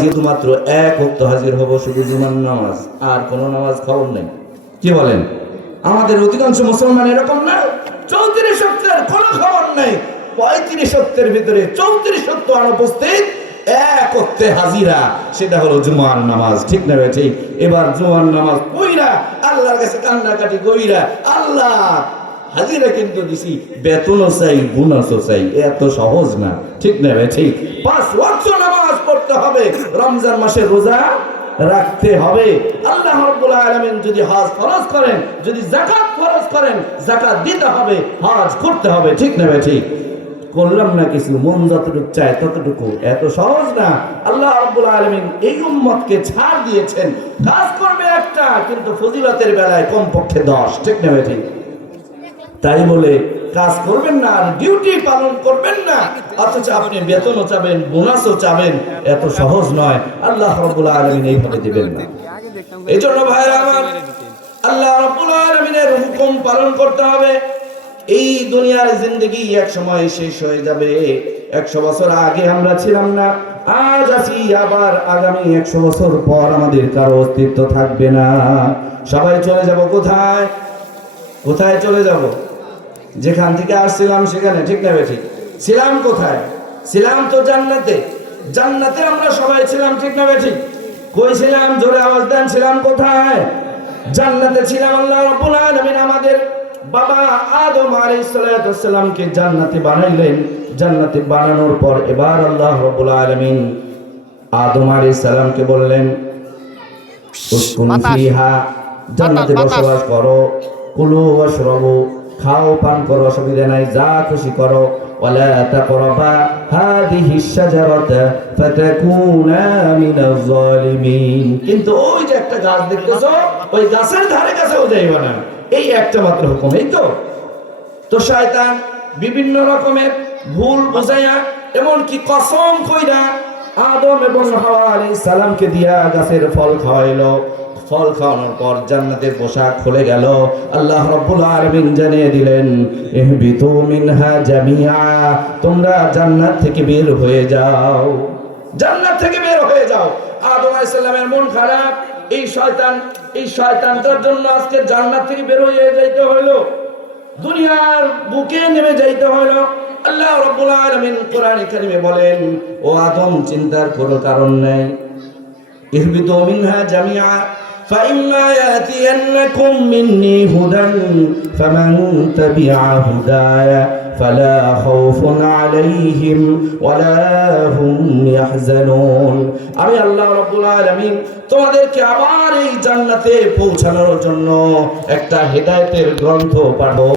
যেহেতু মাত্র এক ওয়াক্ত হাজির হব, শুধু জুমার নামাজ, আর কোনো নামাজ খবর নেই। কি বলেন? আমাদের অধিকাংশ মুসলমান এরকম না। 34 ওয়াক্তের কোনো খবর নেই, 35 ওয়াক্তের ভিতরে 34 ওয়াক্ত অনুপস্থিত, এক ওয়াক্তে হাজিরা, সেটা হলো জুমার নামাজ। ঠিক না ভাই? ঠিক। এবার জুমার নামাজ পড়া আল্লাহর কাছে কান্নাকাটি কইরা, আল্লাহ হাজিরা কিন্তু দিছি, বেতনও চাই, বোনাসও চাই, এত সহজ না। ঠিক না ভাই? ঠিক। 5 ওয়াক্ত নামাজ পড়তে হবে, রমজান মাসে রোজা রাখতে হবে। আল্লাহ রাব্বুল আলামিন যদি হজ ফরজ করেন, যদি যাকাত ফরজ করেন, যাকাত দিতে হবে, হজ করতে হবে। ঠিক না ভাই? ঠিক। করলাম না কিছু, মন যতটুকু চায় ততটুকু, এত সহজ না। আল্লাহ রাব্বুল আলামিন এই উম্মতকে ছাড় দিয়েছেন, কাজ করবে একটা, কিন্তু ফজিলতের বেলায় কমপক্ষে 10। ঠিক না ভাই? ঠিক। তাই বলে কাজ করবেন না, আর ডিউটি পালন করবেন না, অথচ আপনি বেতনও চাবেন, বোনাসও চাবেন, এত সহজ নয়। আল্লাহ রাব্বুল আলামিন এইভাবে দিবেন না। এই জন্য ভাইরা আমার, আল্লাহ রাব্বুল আলামিনের হুকুম পালন করতে হবে। এই দুনিয়ার জিন্দেগি এক সময় শেষ হয়ে যাবে। 100 বছর আগে আমরা ছিলাম না, আজ আছি, আবার আগামী 100 বছর পর আমাদের কারো অস্তিত্ব থাকবে না। সবাই চলে যাব কোথায়? কোথায় চলে যাব? যেখান থেকে আসছিলাম সেখানে। ঠিক না ঠিক? ছিলাম কোথায়? ছিলাম তো জান্নাতে। জান্নাতে আমরা সবাই ছিলাম। ঠিক না ঠিক? কই ছিলাম? জোরে আওয়াজ দেন। ছিলাম কোথায়? জান্নাতে ছিলাম। আল্লাহ রাব্বুল আলামিন আমাদের বাবা আদম আলাইহিস সালামকে জান্নাতে বানাইলেন। জান্নাতে বানানোর পর এবার আল্লাহ রাব্বুল আলামিন আদম আলাইহিস সালামকে বললেন, উসকুন ফিহা, জান্নাতে বসবাস করো, কুলু ওয়াশরাবু, খাও পান করো, অসুবিধা নাই, যা খুশি করো, ওয়ালা তাকরাবা হাদিহিশ শাজারাতা ফাতাকুনা মিনাজ জালিমিন। কিন্তু ওই যে একটা গাছ দেখতেছো, ওই গাছের ধারে কাছেও যাইবা না, এই একটা মাত্র হুকুম। এই তো শয়তান বিভিন্ন রকমের ভুল বুঝাইয়া, এমন কি কসম কইরা আদম এবং হাওয়া আলাইহিস সালামকে দিয়া গাছের ফল খাওয়াইলো। ফল খাওয়ানোর পর জান্নাতের পোশাক খুলে গেল। আল্লাহ রাব্বুল আলামিন জানিয়ে দিলেন, ইহবিতু মিনহা জামিআ, তোমরা জান্নাত থেকে বের হয়ে যাও, জান্নাত থেকে বের হয়ে যাও। আদম আলাইহিস সালামের মন খারাপ, এই শয়তানটার জন্য আজকে জান্নাত থেকে বের হয়ে যাইতে হলো, দুনিয়ার বুকে নেমে যাইতে হলো। আল্লাহ রাব্বুল আলামিন কোরআনে কারিমে বলেন, ও আদম, চিন্তার কোনো কারণ নাই, ইহবিতু মিনহা জামিআ ফাইম্মা ইয়াতিয়ান্নাকুম মিন্নী হুদান ফামান তাবিআ হুদায়া ফালা খাউফুন আলাইহিম ওয়ালা হুম ইয়াহজানুন। আমি আল্লাহ রাব্বুল আলামিন তোমাদেরকে আবার এই জান্নাতে পৌঁছানোর জন্য একটা হেদায়েতের গ্রন্থ পাঠাবো।